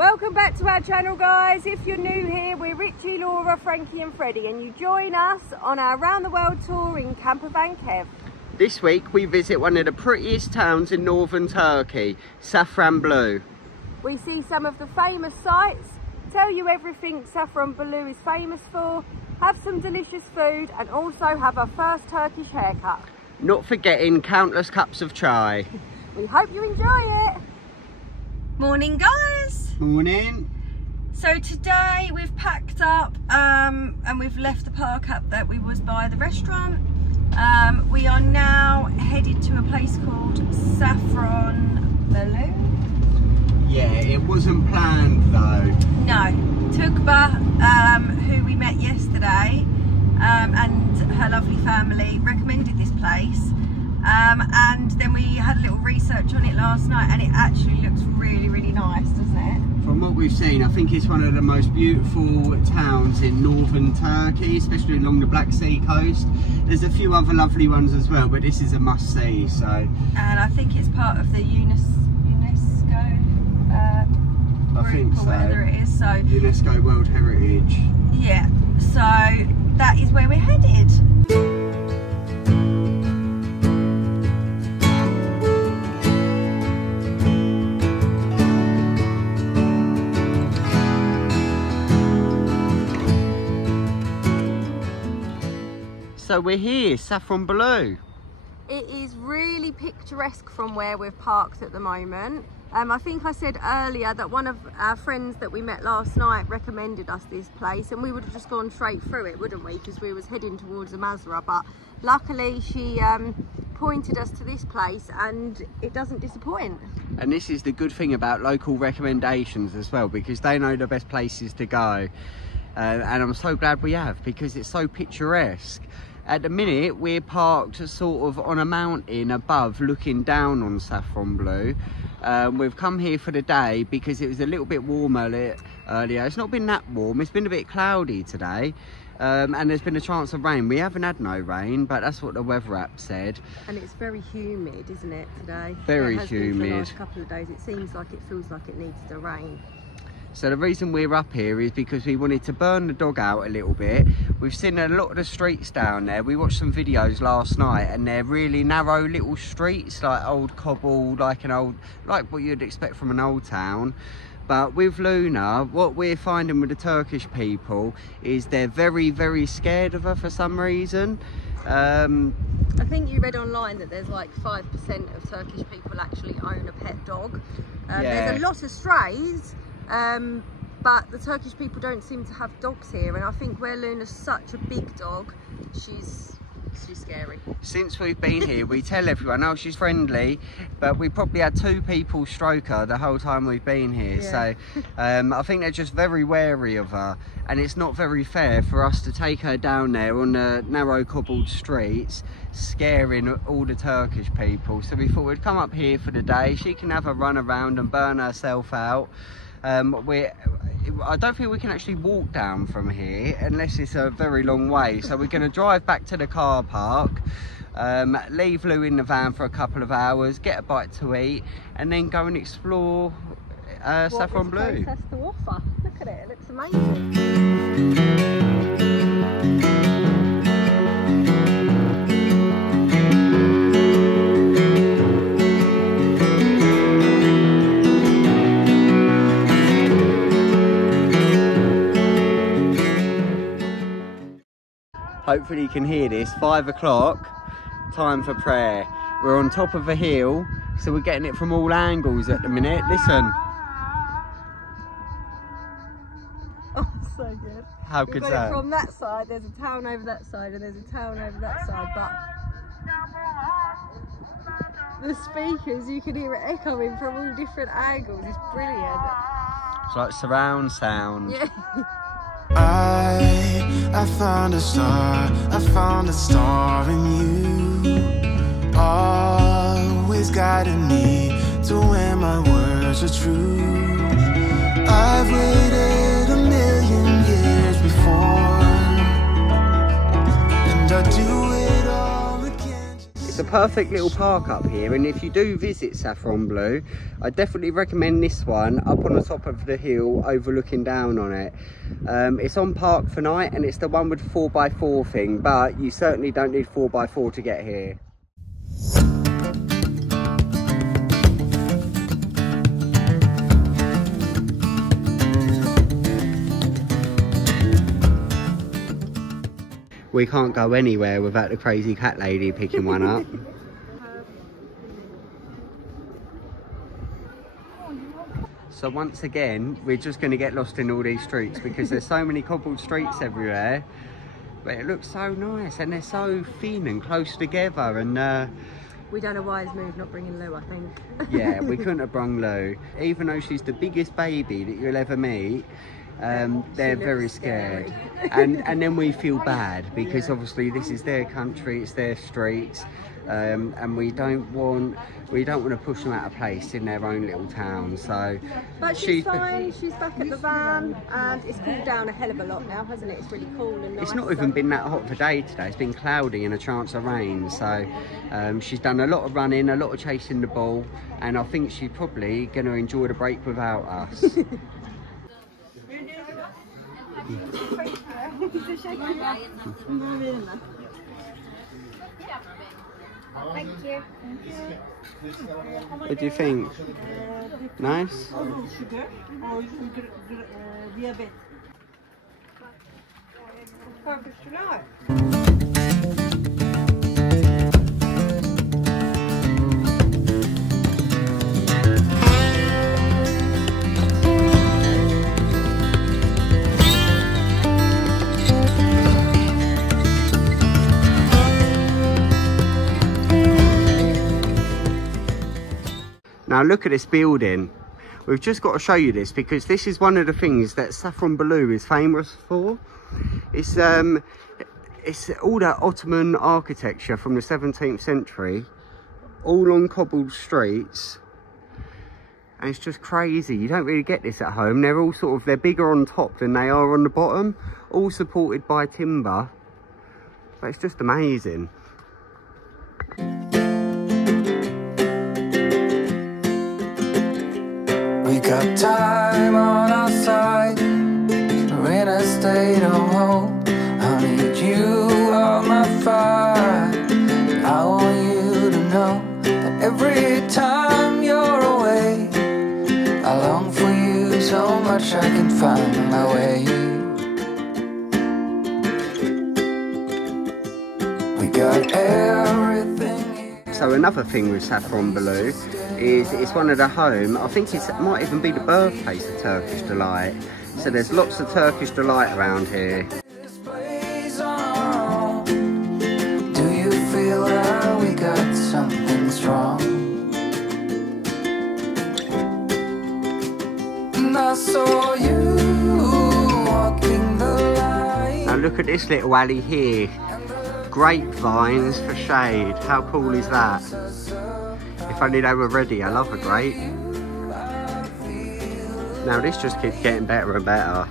Welcome back to our channel, guys. If you're new here, we're Richie, Laura, Frankie and Freddie, and you join us on our round the world tour in campervan Kev. This week we visit one of the prettiest towns in northern Turkey, Safranbolu. We see some of the famous sights, tell you everything Safranbolu is famous for, have some delicious food and also have our first Turkish haircut. Not forgetting countless cups of chai. We hope you enjoy it. Morning, guys. Morning. So today we've packed up and we've left the park up that we was by the restaurant. We are now headed to a place called Safranbolu. Yeah, it wasn't planned though. No, Tugba, who we met yesterday, and her lovely family recommended this place. And then we had a little research on it last night and it actually looks really, really nice, doesn't it? From what we've seen, I think it's one of the most beautiful towns in northern Turkey, especially along the Black Sea coast. There's a few other lovely ones as well, but this is a must-see. So. And I think it's part of the UNESCO, I think so. Whatever it is. So UNESCO World Heritage. Yeah. So that is where we're headed. So we're here, Safranbolu. It is really picturesque from where we've parked at the moment. I think I said earlier that one of our friends that we met last night recommended us this place and we would have just gone straight through it, wouldn't we? Because we was heading towards the Mazra, but luckily she pointed us to this place and it doesn't disappoint. And this is the good thing about local recommendations as well, because they know the best places to go. And I'm so glad we have, because it's so picturesque. At the minute, we're parked sort of on a mountain above, looking down on Safranbolu. We've come here for the day because it was a little bit warmer earlier. It's not been that warm, it's been a bit cloudy today. And there's been a chance of rain. We haven't had no rain, but that's what the weather app said. And it's very humid, isn't it, today? Very humid. humid. For the last couple of days, it seems like it feels like it needs to rain. So the reason we're up here is because we wanted to burn the dog out a little bit. We've seen a lot of the streets down there. We watched some videos last night and they're really narrow little streets, like old cobble, like what you'd expect from an old town. But with Luna, what we're finding with the Turkish people is they're very, very scared of her for some reason. I think you read online that there's like 5% of Turkish people actually own a pet dog. Yeah. There's a lot of strays. But the Turkish people don't seem to have dogs here, and I think where Luna's such a big dog, she's scary. Since we've been here, we tell everyone, oh, she's friendly, but we probably had 2 people stroke her the whole time we've been here. Yeah. So I think they're just very wary of her, and it's not very fair for us to take her down there on the narrow cobbled streets, scaring all the Turkish people. So we thought we'd come up here for the day. She can have a run around and burn herself out. I don't think we can actually walk down from here unless it's a very long way, so we're going to drive back to the car park, leave Lou in the van for a couple of hours, get a bite to eat and then go and explore Safranbolu. What this place has to offer. Look at it, it looks amazing. Hopefully you can hear this, 5 o'clock, time for prayer. We're on top of a hill, so we're getting it from all angles at the minute. Listen. Oh, so good. How good's that? From that side, there's a town over that side, and there's a town over that side, but the speakers, you can hear it echoing from all different angles. It's brilliant. It's like surround sound. Yeah. I found a star in you, always guiding me to where my words are true. I've waited 1,000,000 years before, and I do it all again. It's a perfect little park up here, and if you do visit Safranbolu, I definitely recommend this one up on the top of the hill overlooking down on it. It's on Park for Night, and it's the one with 4x4 thing, but you certainly don't need 4x4 to get here. We can't go anywhere without the crazy cat lady picking one up. So once again, we're just going to get lost in all these streets because there's so many cobbled streets everywhere. But it looks so nice, and they're so thin and close together, and we don't know why he's moved, not bringing Lou, I think. Yeah, we couldn't have brung Lou. Even though she's the biggest baby that you'll ever meet, they're very scared. And then we feel bad because obviously this is their country, it's their streets, and we don't want to push them out of place in their own little town. So, but she's fine. She's back at the van, and it's cooled down a hell of a lot now, hasn't it? It's really cool and nice. It's not even been that hot of a day today. It's been cloudy and a chance of rain. So she's done a lot of running, a lot of chasing the ball, and I think she's probably going to enjoy the break without us. Thank you. What do you think? Nice? Sugar or diabetes? Turkish delight. Now look at this building. We've just got to show you this because this is one of the things that Safranbolu is famous for. It's all that Ottoman architecture from the 17th century, all on cobbled streets, and it's just crazy. You don't really get this at home. They're all they're bigger on top than they are on the bottom, all supported by timber, but it's just amazing. We got time on our side. We're in a state of hope. I need you on my fire. I want you to know that every time you're away, I long for you so much I can find my way. We got everything. So another thing with Safranbolu is it's one of the home, I think it might even be the birthplace of Turkish Delight. So there's lots of Turkish Delight around here. Do you feel that we got something strong? And I saw you walking the line. Now look at this little alley here. Grapevines for shade. How cool is that? If only they were ready. I love a grape. Now this just keeps getting better and better.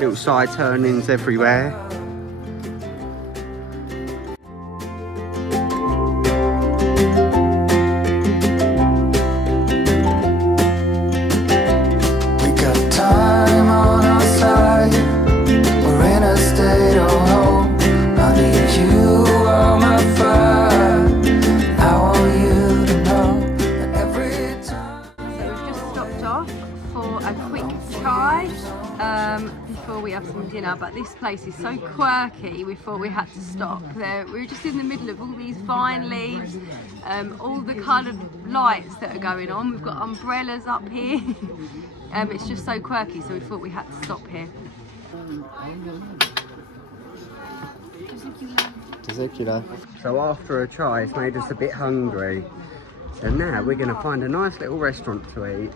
Little side turnings everywhere. Before we have some dinner, but this place is so quirky we thought we had to stop there. We were just in the middle of all these vine leaves, all the coloured lights that are going on. We've got umbrellas up here. It's just so quirky, so we thought we had to stop here. So after a try, it's made us a bit hungry. So now we're going to find a nice little restaurant to eat.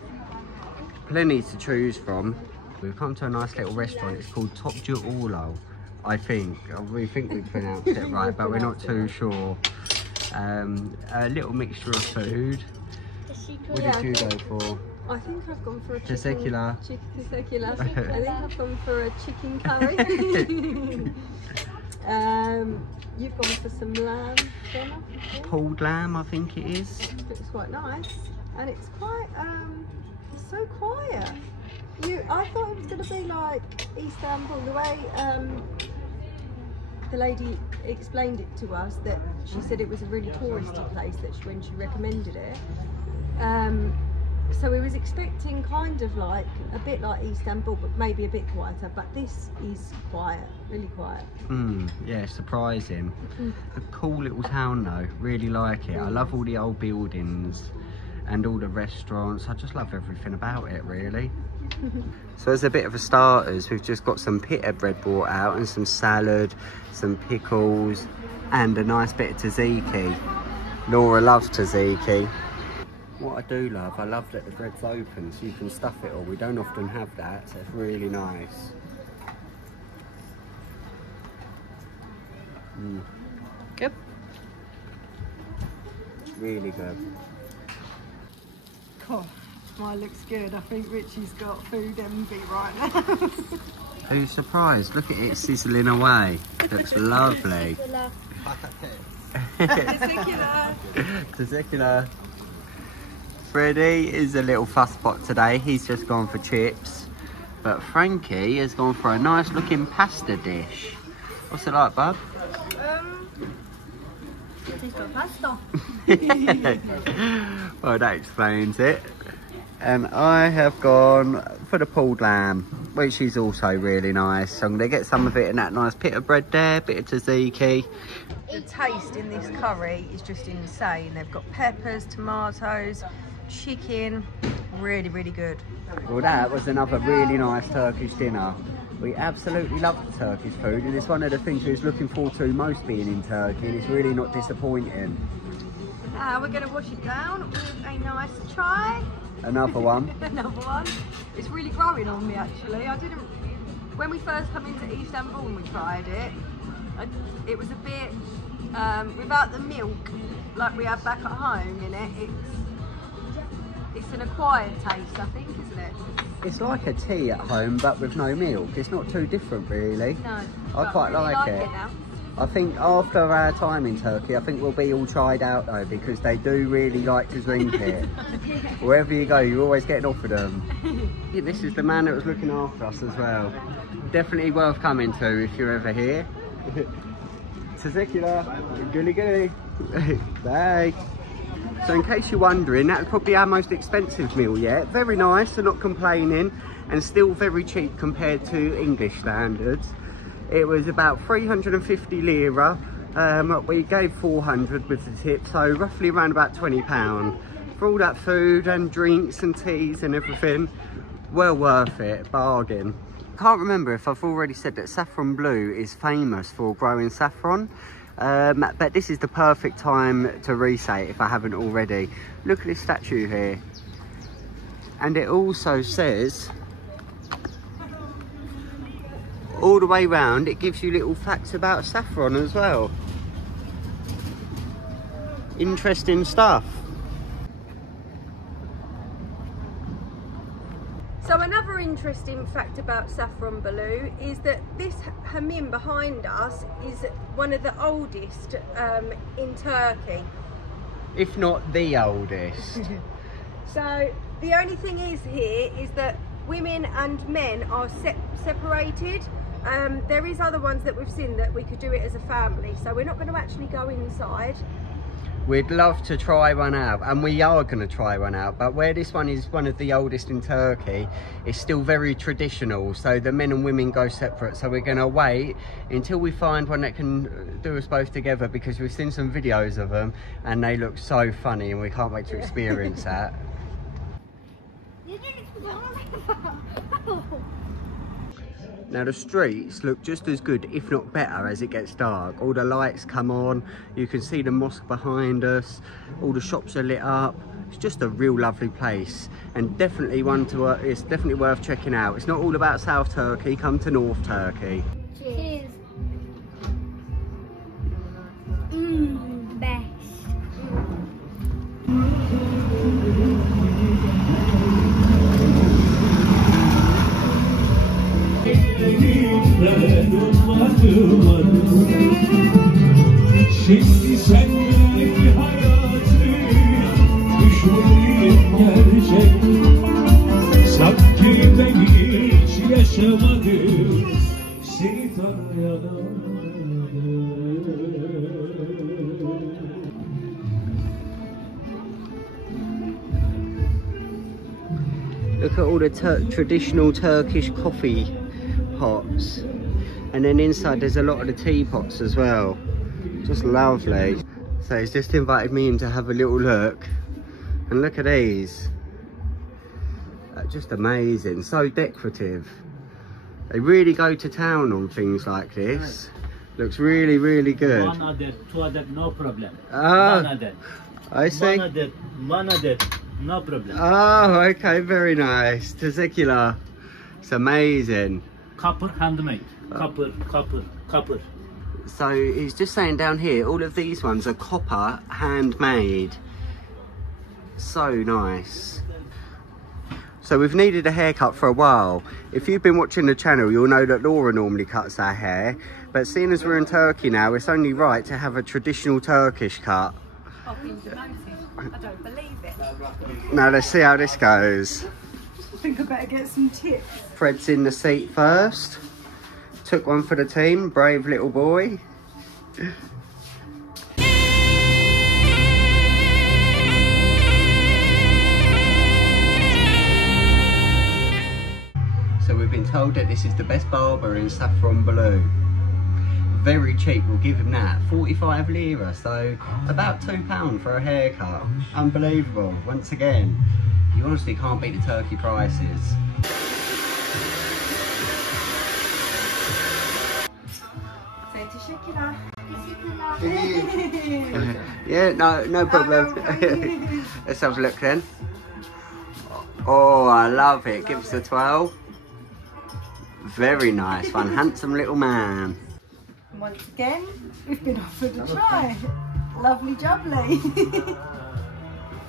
Plenty to choose from. We've come to a nice little restaurant. It's called Topcu Olo, I think. We think we pronounced it right, but we're not too sure. A little mixture of food. What did you go for? I think I've gone for a Teşekkürler. Teşekkürler. I think I've gone for a chicken curry. You've gone for some lamb, Donna? Pulled lamb, I think it is. It's quite nice, and it's quite it's so quiet. I thought it was going to be like Istanbul, the way the lady explained it to us, that she said it was a really touristy place when she recommended it. So we was expecting kind of like a bit like Istanbul, but maybe a bit quieter, but this is quiet, really quiet. Yeah, surprising. A cool little town though, really like it. I love all the old buildings and all the restaurants. I just love everything about it, really. So as a bit of a starters, we've just got some pita bread brought out and some salad, some pickles and a nice bit of tzatziki. Laura loves tzatziki. What I do love, I love that the bread's open so you can stuff it all. We don't often have that, so it's really nice. Good. Really good. Oh, mine looks good. I think Richie's got food envy right now. Are you surprised? Look at it sizzling away. Looks lovely. Teşekkürler. Freddie is a little fusspot today. He's just gone for chips. But Frankie has gone for a nice looking pasta dish. What's it like, bub? It's got pasta. Well, that explains it. And I have gone for the pulled lamb, which is also really nice. So I'm going to get some of it in that nice pita bread there, bit of tzatziki. The taste in this curry is just insane. They've got peppers, tomatoes, chicken, really, really good. Well, that was another really nice Turkish dinner. We absolutely love the Turkish food, and it's one of the things we was looking forward to most being in Turkey, and it's really not disappointing. We're going to wash it down with a nice chai. Another one. Another one. It's really growing on me, actually. When we first come into Istanbul and we tried it, it was a bit, without the milk like we have back at home in it, it's an acquired taste, I think, isn't it? It's like a tea at home, but with no milk. It's not too different, really. No. I quite really like it. Now. I think after our time in Turkey, I think we'll be all tried out though, because they do really like to drink it. Wherever you go, you're always getting offered them. Yeah, this is the man that was looking after us as well. Definitely worth coming to if you're ever here. Teşekkürler. Gully gully. Bye. So in case you're wondering, that's probably our most expensive meal yet. Very nice, so not complaining, and still very cheap compared to English standards. It was about 350 lira. We gave 400 with the tip, so roughly around about £20 for all that food and drinks and teas and everything. Well worth it, bargain. Can't remember if I've already said that Safranbolu is famous for growing saffron. But this is the perfect time to re-say it if I haven't already. Look at this statue here. And it also says, all the way round, it gives you little facts about saffron as well. Interesting stuff. So another interesting fact about Safranbolu is that this hamim behind us is one of the oldest in Turkey. If not the oldest. So the only thing is here is that women and men are separated. There is other ones that we've seen that we could do it as a family, so we're not going to actually go inside. We'd love to try one out, and we are going to try one out, but where this one is one of the oldest in Turkey, it's still very traditional, so the men and women go separate. So we're going to wait until we find one that can do us both together, because we've seen some videos of them and they look so funny, and we can't wait to experience that. Now the streets look just as good, if not better, as it gets dark. All the lights come on, you can see the mosque behind us, all the shops are lit up. It's just a real lovely place, and definitely one to it's definitely worth checking out. It's not all about South Turkey, come to North Turkey. Cheers. Best. Ulaşamadım seni tanıyana. Look at all the traditional Turkish coffee pots, and then inside there's a lot of the teapots as well. Just lovely. So he's just invited me in to have a little look, and look at these. Just amazing, so decorative. They really go to town on things like this. Looks really, really good. One adet, two adet, no problem. Ah, One adet. I see. One adet, no problem. Oh, okay, very nice. Teşekkürler. It's amazing. Copper handmade. Copper. So he's just saying down here, all of these ones are copper, handmade. So nice. So we've needed a haircut for a while. If you've been watching the channel, you'll know that Laura normally cuts our hair. But seeing as we're in Turkey now, it's only right to have a traditional Turkish cut. I've been demoted. I don't believe it. Now let's see how this goes. I think I better get some tips. Fred's in the seat first. Took one for the team, brave little boy. So we've been told that this is the best barber in Safranbolu. Very cheap, we'll give him that. 45 lira, so about £2 for a haircut. Unbelievable, once again. You honestly can't beat the Turkey prices. Say teşekkürler. Yeah, no problem. Let's have a look then. Oh, I love it. Give us a 12. Very nice one, handsome little man. Once again, we've been offered a try. Lovely jubbly.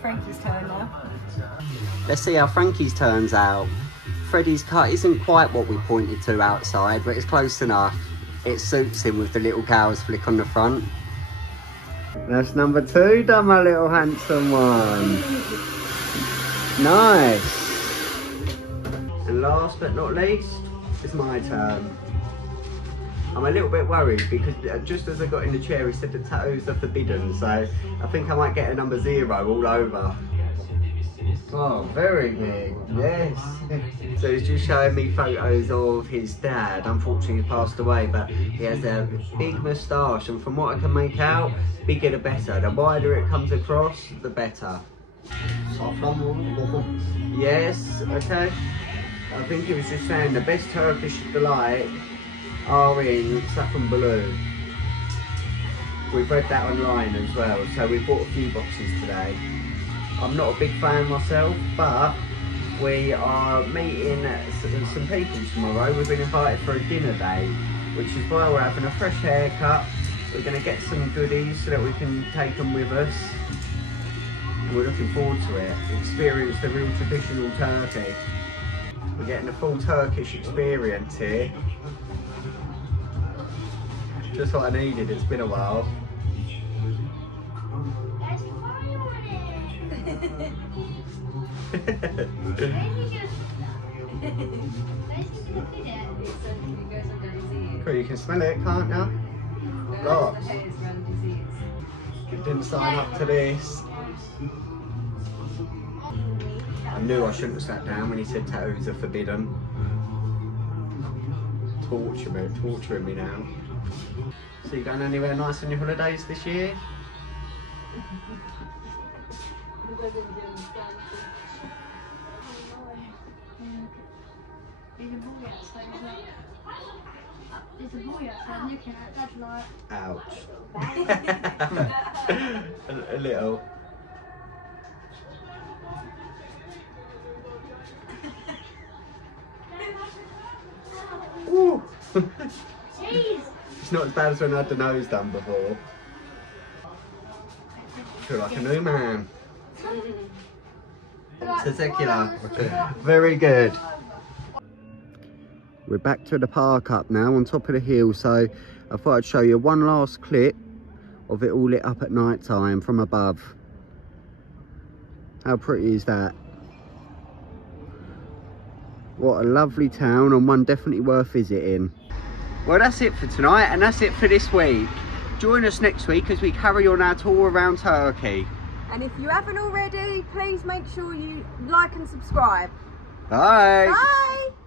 Frankie's turn now. Let's see how Frankie's turns out. Freddie's cut isn't quite what we pointed to outside, but it's close enough. It suits him with the little cow's flick on the front. That's number 2 done, my little handsome one. Nice. And last but not least, it's my turn. I'm a little bit worried because just as I got in the chair, he said the tattoos are forbidden, so I think I might get a number 0 all over. Oh, very big, yes. So he's just showing me photos of his dad. Unfortunately, he passed away, but he has a big moustache, and from what I can make out, bigger the better. The wider it comes across, the better. Yes, okay. I think he was just saying the best Turkish delight are in Safranbolu. We've read that online as well, so we bought a few boxes today. I'm not a big fan myself, but we are meeting some people tomorrow. We've been invited for a dinner date, which is why we're having a fresh haircut. We're going to get some goodies so that we can take them with us. And we're looking forward to it. Experience the real traditional Turkey. We're getting a full Turkish experience here. Just what I needed, it's been a while. Cool, you can smell it, can't you? Lots. You didn't sign up to this. I knew I shouldn't have sat down when he said tattoos are forbidden. Torturing me now. So you going anywhere nice on your holidays this year? Ouch. a little. Ooh. It's not as bad as when I had the nose done before. I feel like a new man. Teşekkürler. Very good. We're back to the park up now on top of the hill, so I thought I'd show you one last clip of it all lit up at night time from above. How pretty is that? What a lovely town, and one definitely worth visiting. Well, that's it for tonight, and that's it for this week. Join us next week as we carry on our tour around Turkey. And if you haven't already, please make sure you like and subscribe. Bye. Bye.